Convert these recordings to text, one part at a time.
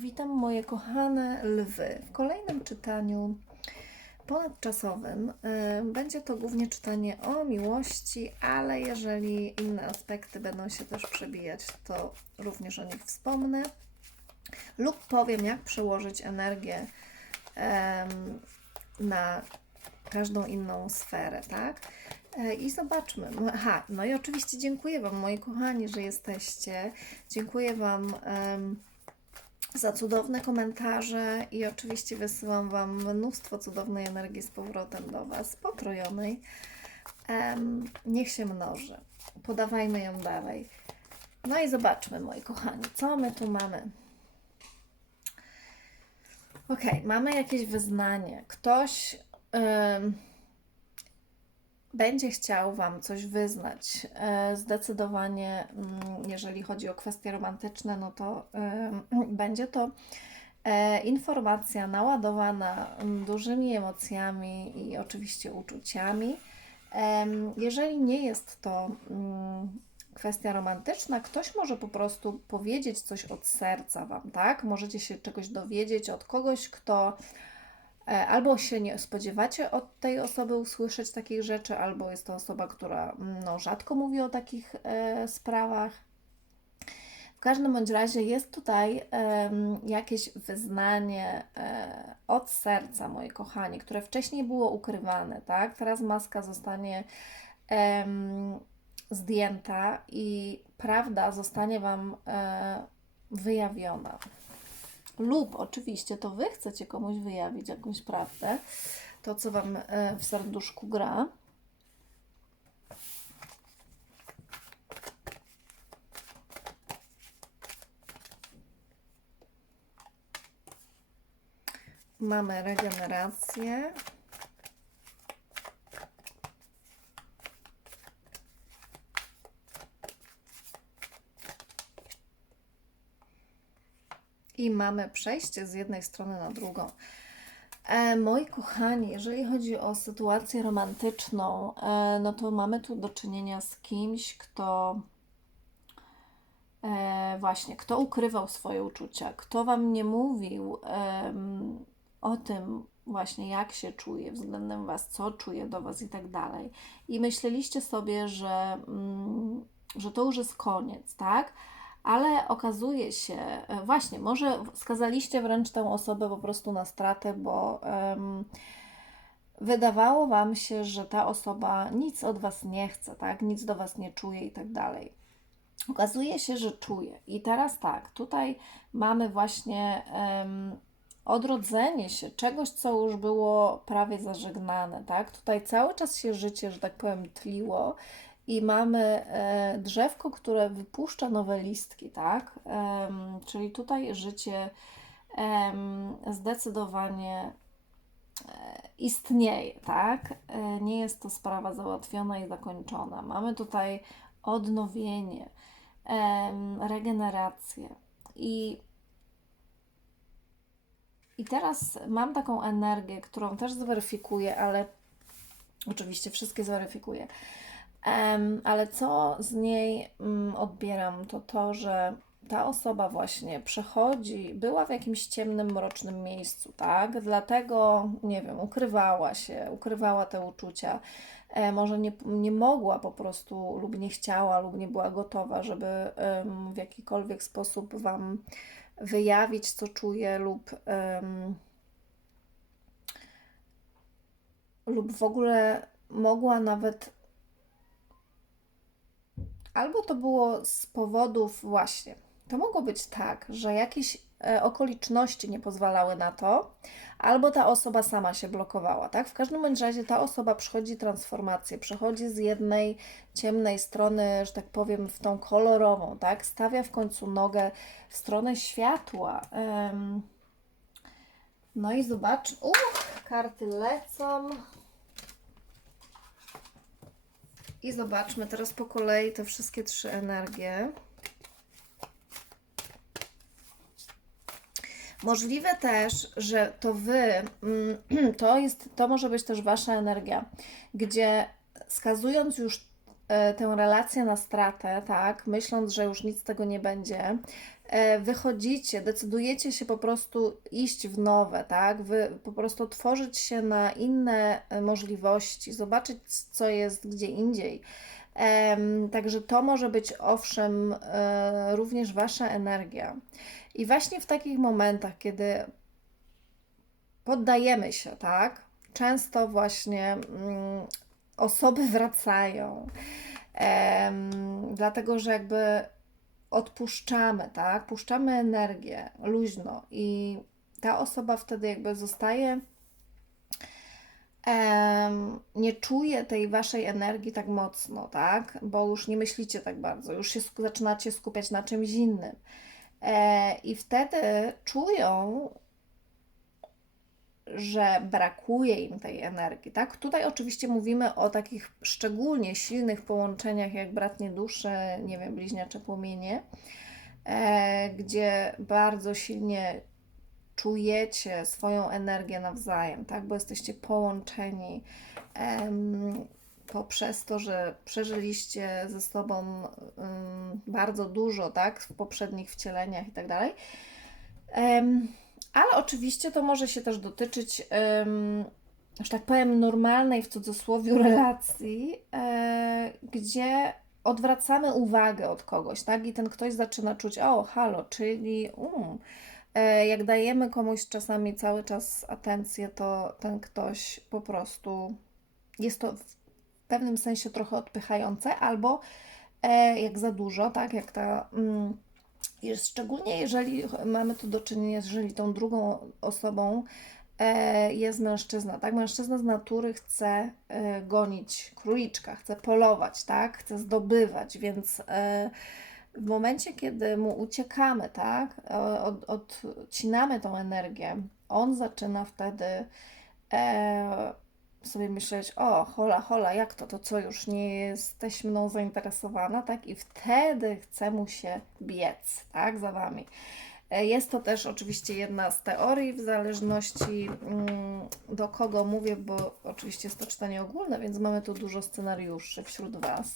Witam moje kochane lwy. W kolejnym czytaniu ponadczasowym y, będzie to głównie czytanie o miłości, ale jeżeli inne aspekty będą się też przebijać, to również o nich wspomnę. Lub powiem, jak przełożyć energię na każdą inną sferę, tak? E, I zobaczmy. Aha, no i oczywiście dziękuję Wam, moi kochani, że jesteście. Dziękuję Wam za cudowne komentarze i oczywiście wysyłam Wam mnóstwo cudownej energii z powrotem do Was, potrojonej. Em, niech się mnoży. Podawajmy ją dalej. No i zobaczmy, moi kochani, co my tu mamy. Ok, mamy jakieś wyznanie. Ktoś em, będzie chciał Wam coś wyznać. E, Zdecydowanie, mm, jeżeli chodzi o kwestie romantyczne, no to będzie to e, informacja naładowana mm, dużymi emocjami i oczywiście uczuciami. Jeżeli nie jest to mm, kwestia romantyczna, ktoś może po prostu powiedzieć coś od serca Wam, tak? Możecie się czegoś dowiedzieć od kogoś, kto albo się nie spodziewacie od tej osoby usłyszeć takich rzeczy, albo jest to osoba, która mm, no, rzadko mówi o takich e, sprawach. W każdym bądź razie jest tutaj em, jakieś wyznanie e, od serca, moi kochani, które wcześniej było ukrywane, tak? Teraz maska zostanie em, zdjęta i prawda zostanie Wam e, wyjawiona. Lub oczywiście to Wy chcecie komuś wyjawić jakąś prawdę, to co Wam e, w serduszku gra. Mamy regenerację. Mamy przejście z jednej strony na drugą. E, moi kochani, jeżeli chodzi o sytuację romantyczną, e, no to mamy tu do czynienia z kimś, kto e, właśnie, kto ukrywał swoje uczucia, kto Wam nie mówił em, o tym właśnie, jak się czuje względem Was, co czuje do Was i tak dalej. I myśleliście sobie, że, mm, że to już jest koniec, tak? Ale okazuje się, e, właśnie, może skazaliście wręcz tę osobę po prostu na stratę, bo em, wydawało Wam się, że ta osoba nic od Was nie chce, tak? Nic do Was nie czuje i tak dalej. Okazuje się, że czuje. I teraz tak, tutaj mamy właśnie em, odrodzenie się czegoś, co już było prawie zażegnane, tak? Tutaj cały czas się życie, że tak powiem, tliło i mamy e, drzewko, które wypuszcza nowe listki, tak? Czyli tutaj życie zdecydowanie e, istnieje, tak? E, nie jest to sprawa załatwiona i zakończona. Mamy tutaj odnowienie, regenerację i i teraz mam taką energię, którą też zweryfikuję, ale oczywiście wszystkie zweryfikuję. Ale co z niej mm, odbieram, to to, że ta osoba właśnie przechodzi, była w jakimś ciemnym, mrocznym miejscu, tak? Dlatego, nie wiem, ukrywała się, ukrywała te uczucia. E, może nie, nie mogła po prostu, lub nie chciała, lub nie była gotowa, żeby w jakikolwiek sposób Wam wyjawić, co czuje, lub, lub w ogóle mogła nawet Albo to było z powodów właśnie, to mogło być tak, że jakieś e, okoliczności nie pozwalały na to, albo ta osoba sama się blokowała, tak? W każdym bądź razie ta osoba przechodzi transformację, przechodzi z jednej ciemnej strony, że tak powiem, w tą kolorową, tak? Stawia w końcu nogę w stronę światła. No i zobacz, uch, karty lecą. I zobaczmy teraz po kolei te wszystkie trzy energie. Możliwe też, że to wy, mm, to jest, to może być też wasza energia, gdzie skazując już e, tę relację na stratę, tak, myśląc, że już nic z tego nie będzie, wychodzicie, decydujecie się po prostu iść w nowe, tak, wy po prostu otworzyć się na inne e, możliwości, zobaczyć, co jest gdzie indziej. Także to może być owszem e, również Wasza energia. I właśnie w takich momentach, kiedy poddajemy się, tak? Często właśnie mm, osoby wracają, dlatego że jakby odpuszczamy, tak? Puszczamy energię luźno i ta osoba wtedy jakby zostaje, nie czuje tej waszej energii tak mocno, tak? Bo już nie myślicie tak bardzo, już się zaczynacie skupiać na czymś innym. E, I wtedy czują, że brakuje im tej energii, tak? Tutaj oczywiście mówimy o takich szczególnie silnych połączeniach jak bratnie dusze, nie wiem, bliźniacze płomienie, e, gdzie bardzo silnie czujecie swoją energię nawzajem, tak? Bo jesteście połączeni poprzez to, że przeżyliście ze sobą bardzo dużo, tak? W poprzednich wcieleniach i tak dalej. Ale oczywiście to może się też dotyczyć, że tak powiem, normalnej w cudzysłowie relacji, e, gdzie odwracamy uwagę od kogoś, tak? I ten ktoś zaczyna czuć, o, halo, czyli um, e, jak dajemy komuś czasami cały czas atencję, to ten ktoś po prostu jest to w pewnym sensie trochę odpychające, albo e, jak za dużo, tak? Jak ta. Mm, szczególnie jeżeli mamy tu do czynienia, jeżeli tą drugą osobą e, jest mężczyzna, tak? Mężczyzna z natury chce e, gonić króliczka, chce polować, tak? Chce zdobywać, więc e, w momencie, kiedy mu uciekamy, tak? Od, odcinamy tą energię, on zaczyna wtedy sobie myśleć, o, hola, hola, jak to, to co, już nie jesteś mną zainteresowana, tak? I wtedy chce mu się biec, tak, za Wami. E, Jest to też oczywiście jedna z teorii, w zależności mm, do kogo mówię, bo oczywiście jest to czytanie ogólne, więc mamy tu dużo scenariuszy wśród Was.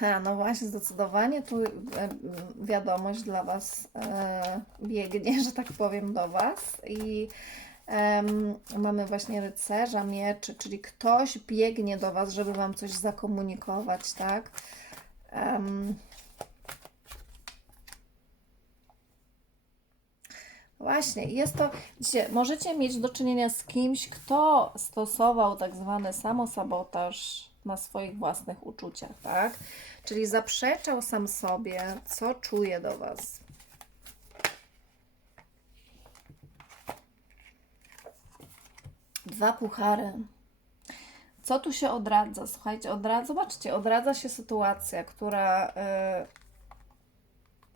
Ha, no właśnie, zdecydowanie tu e, wiadomość dla Was e, biegnie, że tak powiem, do Was. I mamy właśnie rycerza mieczy, czyli ktoś biegnie do Was, żeby Wam coś zakomunikować, tak? Właśnie, jest to, widzicie, możecie mieć do czynienia z kimś, kto stosował tak zwany samosabotaż na swoich własnych uczuciach, tak? Czyli zaprzeczał sam sobie, co czuje do Was. Dwa puchary. Co tu się odradza? Słuchajcie, odradza, zobaczcie, odradza się sytuacja, która y,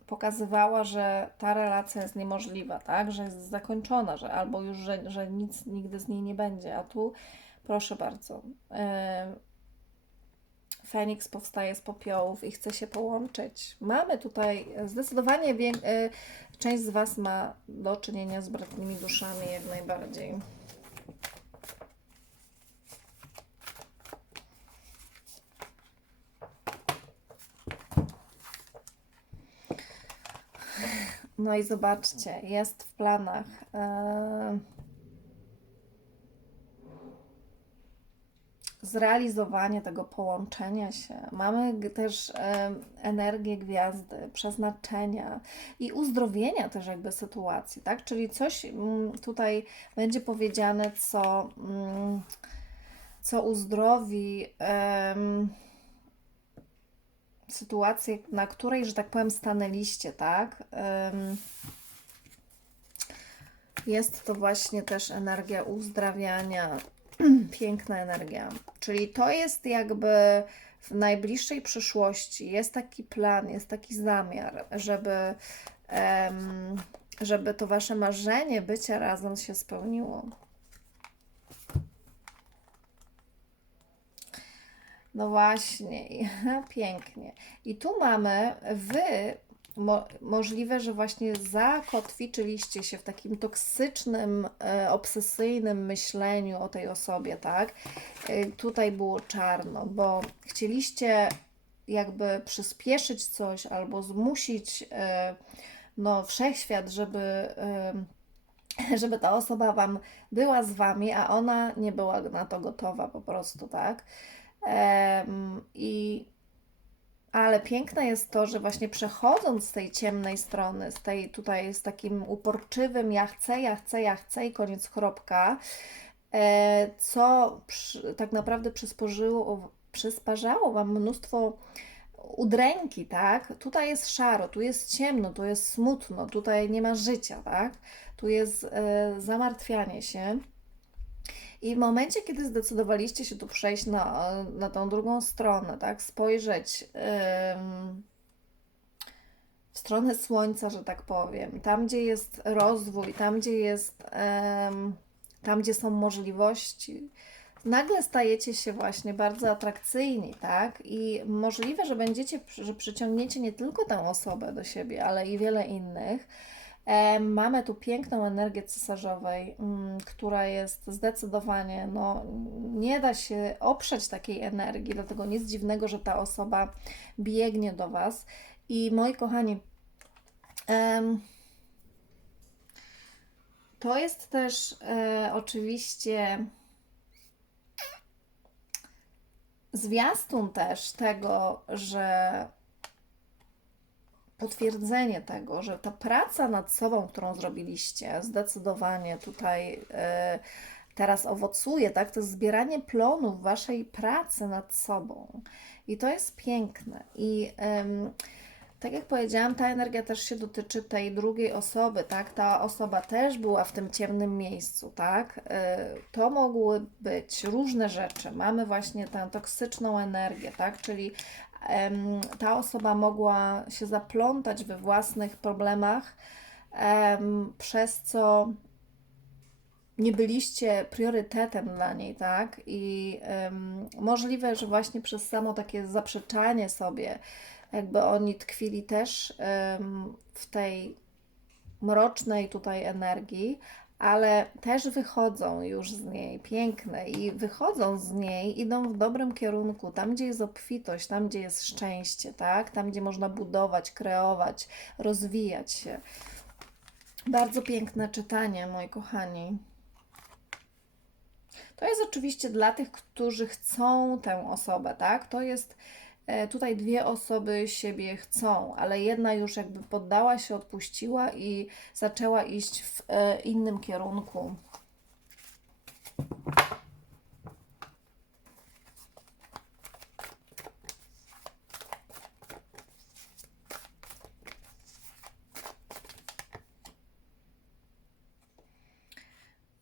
pokazywała, że ta relacja jest niemożliwa, tak? Że jest zakończona, że albo już, że, że nic nigdy z niej nie będzie. A tu, proszę bardzo, y, Feniks powstaje z popiołów i chce się połączyć. Mamy tutaj zdecydowanie wie, y, część z Was ma do czynienia z bratnimi duszami jak najbardziej. No i zobaczcie, jest w planach. e, zrealizowanie tego połączenia się. Mamy też energię gwiazdy, przeznaczenia i uzdrowienia też jakby sytuacji, tak? Czyli coś mm, tutaj będzie powiedziane, co, mm, co uzdrowi sytuację, na której, że tak powiem, stanęliście, tak? Jest to właśnie też energia uzdrawiania, piękna energia. Czyli to jest jakby w najbliższej przyszłości, jest taki plan, jest taki zamiar, żeby, żeby to wasze marzenie bycia razem się spełniło. No właśnie, pięknie. I tu mamy wy, mo, możliwe, że właśnie zakotwiczyliście się w takim toksycznym, e, obsesyjnym myśleniu o tej osobie, tak? E, tutaj było czarno, bo chcieliście jakby przyspieszyć coś albo zmusić e, no, wszechświat, żeby, e, żeby ta osoba wam była z wami, a ona nie była na to gotowa po prostu, tak? Em, I ale piękne jest to, że właśnie przechodząc z tej ciemnej strony, z tej tutaj z takim uporczywym ja chcę, ja chcę, ja chcę i koniec kropka, e, co przy, tak naprawdę przysporzyło, przysparzało Wam mnóstwo udręki, tak? Tutaj jest szaro, tu jest ciemno, tu jest smutno, tutaj nie ma życia, tak? Tu jest e, zamartwianie się. I w momencie, kiedy zdecydowaliście się tu przejść na, na tą drugą stronę, tak, spojrzeć ym, w stronę słońca, że tak powiem, tam, gdzie jest rozwój, tam, gdzie jest, ym, tam, gdzie są możliwości, nagle stajecie się właśnie bardzo atrakcyjni, tak? I możliwe, że będziecie, że przyciągniecie nie tylko tę osobę do siebie, ale i wiele innych. E, Mamy tu piękną energię cesarzowej, mm, która jest zdecydowanie, no, nie da się oprzeć takiej energii, dlatego nic dziwnego, że ta osoba biegnie do Was. I moi kochani, to jest też e, oczywiście zwiastun też tego, że potwierdzenie tego, że ta praca nad sobą, którą zrobiliście, zdecydowanie tutaj e, teraz owocuje, tak? To jest zbieranie plonów waszej pracy nad sobą. I to jest piękne. I tak jak powiedziałam, ta energia też się dotyczy tej drugiej osoby, tak? Ta osoba też była w tym ciemnym miejscu, tak? E, To mogły być różne rzeczy. Mamy właśnie tę toksyczną energię, tak? Czyli ta osoba mogła się zaplątać we własnych problemach, em, przez co nie byliście priorytetem dla niej, tak? I możliwe, że właśnie przez samo takie zaprzeczanie sobie, jakby oni tkwili też w tej mrocznej tutaj energii, ale też wychodzą już z niej piękne i wychodzą z niej, idą w dobrym kierunku, tam gdzie jest obfitość, tam gdzie jest szczęście, tak? Tam gdzie można budować, kreować, rozwijać się. Bardzo piękne czytanie, moi kochani. To jest oczywiście dla tych, którzy chcą tę osobę, tak? To jest tutaj dwie osoby siebie chcą, ale jedna już jakby poddała się, odpuściła i zaczęła iść w e, innym kierunku.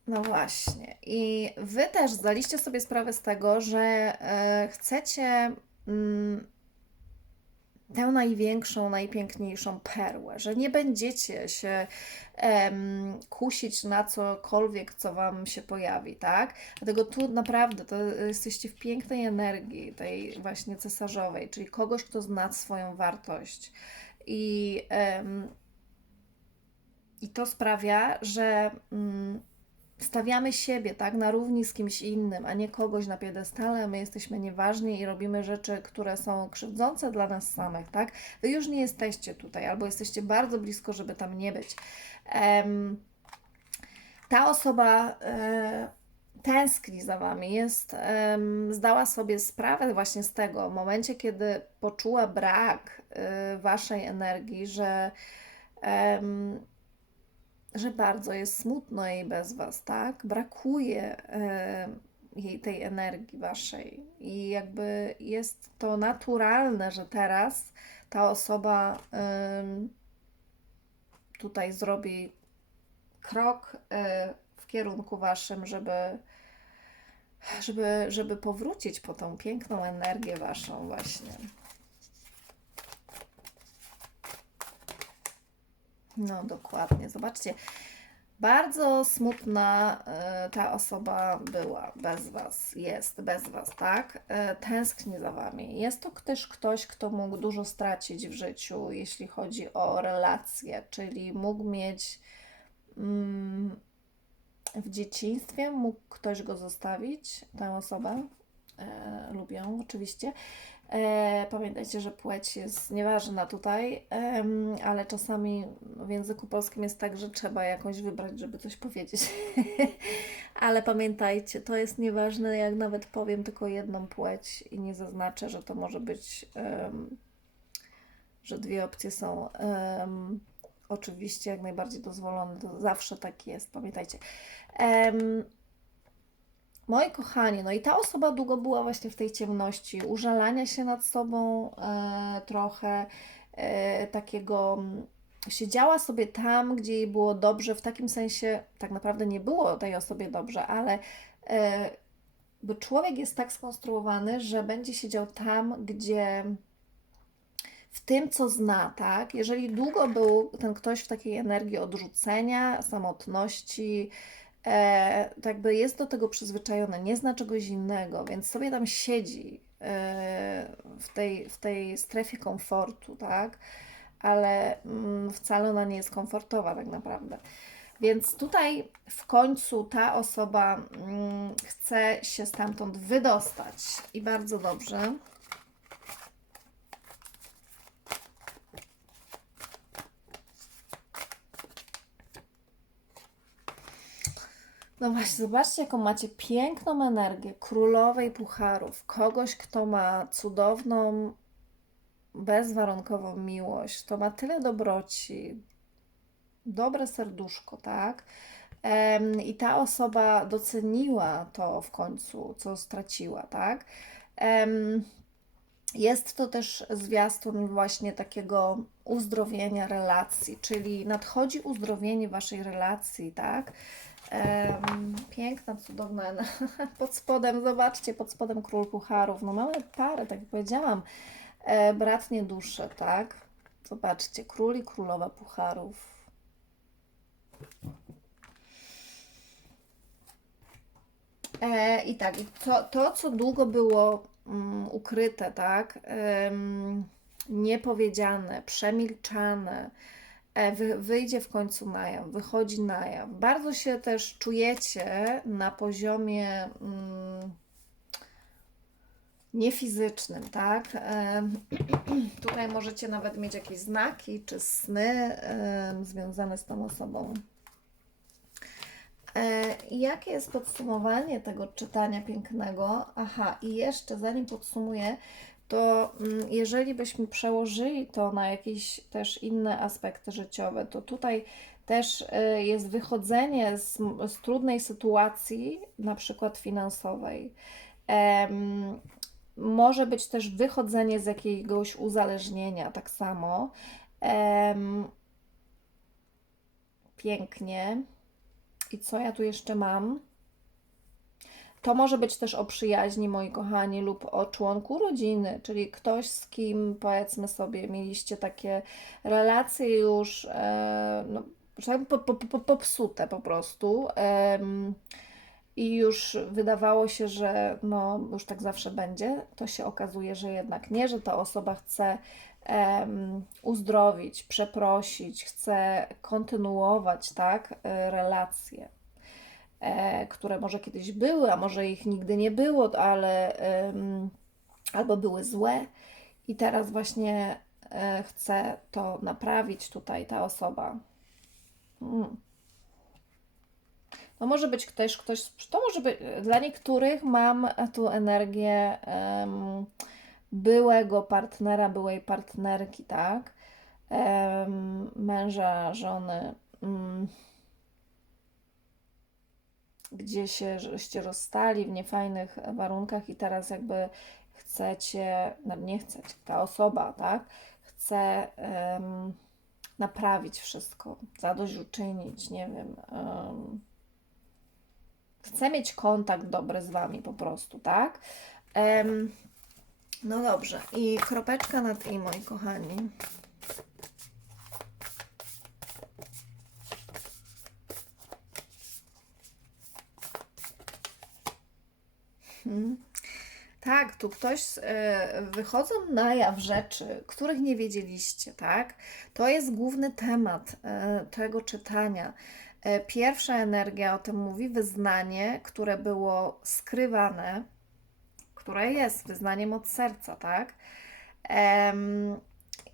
No właśnie. I wy też zdaliście sobie sprawę z tego, że e, chcecie tę największą, najpiękniejszą perłę, że nie będziecie się em, kusić na cokolwiek, co wam się pojawi, tak? Dlatego tu naprawdę to jesteście w pięknej energii, tej właśnie cesarzowej, czyli kogoś, kto zna swoją wartość. I, em, i to sprawia, że mm, stawiamy siebie, tak, na równi z kimś innym, a nie kogoś na piedestale, my jesteśmy nieważni i robimy rzeczy, które są krzywdzące dla nas samych, tak? Wy już nie jesteście tutaj, albo jesteście bardzo blisko, żeby tam nie być. Em, ta osoba e, tęskni za Wami, jest, zdała sobie sprawę właśnie z tego, w momencie, kiedy poczuła brak e, Waszej energii, że em, że bardzo jest smutno jej bez Was, tak? Brakuje e, jej tej energii Waszej i jakby jest to naturalne, że teraz ta osoba tutaj zrobi krok e, w kierunku Waszym, żeby, żeby, żeby powrócić po tą piękną energię Waszą właśnie. No dokładnie, zobaczcie. Bardzo smutna e, ta osoba była bez Was, jest bez Was, tak? E, Tęskni za Wami. Jest to też ktoś, kto mógł dużo stracić w życiu, jeśli chodzi o relacje, czyli mógł mieć mm, w dzieciństwie, mógł ktoś go zostawić, tę osobę. E, lubię oczywiście. E, pamiętajcie, że płeć jest nieważna tutaj, ale czasami w języku polskim jest tak, że trzeba jakąś wybrać, żeby coś powiedzieć. ale pamiętajcie, to jest nieważne, jak nawet powiem tylko jedną płeć i nie zaznaczę, że to może być, że dwie opcje są oczywiście jak najbardziej dozwolone. To zawsze tak jest, pamiętajcie. Moi kochani, no i ta osoba długo była właśnie w tej ciemności, użalania się nad sobą e, trochę, e, takiego mm, siedziała sobie tam, gdzie jej było dobrze, w takim sensie tak naprawdę nie było tej osobie dobrze, ale e, bo człowiek jest tak skonstruowany, że będzie siedział tam, gdzie w tym, co zna, tak? Jeżeli długo był ten ktoś w takiej energii odrzucenia, samotności, e, jakby jest do tego przyzwyczajony, nie zna czegoś innego, więc sobie tam siedzi e, w, tej, w tej strefie komfortu, tak? Ale mm, wcale ona nie jest komfortowa tak naprawdę. Więc tutaj w końcu ta osoba mm, chce się stamtąd wydostać i bardzo dobrze. No właśnie, zobaczcie, jaką macie piękną energię królowej pucharów, kogoś, kto ma cudowną, bezwarunkową miłość, to ma tyle dobroci, dobre serduszko, tak? I ta osoba doceniła to w końcu, co straciła, tak? Jest to też zwiastun właśnie takiego uzdrowienia relacji, czyli nadchodzi uzdrowienie waszej relacji, tak? Em, piękna, cudowna. Pod spodem, zobaczcie, pod spodem król pucharów. No mamy parę, tak jak powiedziałam. E, bratnie dusze, tak? Zobaczcie, król i królowa pucharów. E, I tak, to, to, co długo było mm, ukryte, tak? Em, niepowiedziane, przemilczane, wyjdzie w końcu na jaw, wychodzi na jaw. Bardzo się też czujecie na poziomie mm, niefizycznym, tak? E, tutaj możecie nawet mieć jakieś znaki czy sny e, związane z tą osobą. E, jakie jest podsumowanie tego czytania pięknego? Aha, i jeszcze zanim podsumuję, to mm, jeżeli byśmy przełożyli to na jakieś też inne aspekty życiowe, to tutaj też y, jest wychodzenie z, z trudnej sytuacji, na przykład finansowej. Em, może być też wychodzenie z jakiegoś uzależnienia, tak samo. Em, pięknie. I co ja tu jeszcze mam? To może być też o przyjaźni, moi kochani, lub o członku rodziny, czyli ktoś, z kim powiedzmy sobie, mieliście takie relacje już e, no, po, po, po, popsute po prostu. I już wydawało się, że no, już tak zawsze będzie, to się okazuje, że jednak nie, że ta osoba chce uzdrowić, przeprosić, chce kontynuować tak, e, relacje, które może kiedyś były, a może ich nigdy nie było, ale albo były złe i teraz właśnie e, chce to naprawić tutaj ta osoba. Hmm. To może być ktoś, ktoś, to może być, dla niektórych mam tu energię um, byłego partnera, byłej partnerki, tak? Um, męża, żony, um, gdzie się żeście rozstali w niefajnych warunkach i teraz jakby chcecie, no nie chcecie, ta osoba, tak? Chce um, naprawić wszystko, zadośćuczynić, nie wiem. Um, Chcę mieć kontakt dobry z Wami po prostu, tak? Um, no dobrze. I kropeczka nad i, moi kochani. Mhm. Tak, tu ktoś, e, wychodzą na jaw rzeczy, których nie wiedzieliście, tak? To jest główny temat e, tego czytania. E, Pierwsza energia o tym mówi, wyznanie, które było skrywane, które jest wyznaniem od serca, tak?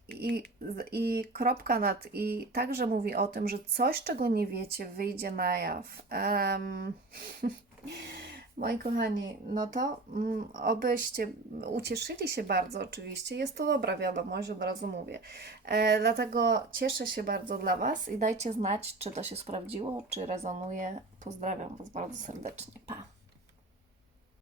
I, I kropka nad i także mówi o tym, że coś, czego nie wiecie, wyjdzie na jaw. Em, moi kochani, no to mm, obyście ucieszyli się bardzo oczywiście. Jest to dobra wiadomość, od razu mówię. E, dlatego cieszę się bardzo dla Was i dajcie znać, czy to się sprawdziło, czy rezonuje. Pozdrawiam Was bardzo serdecznie. Pa!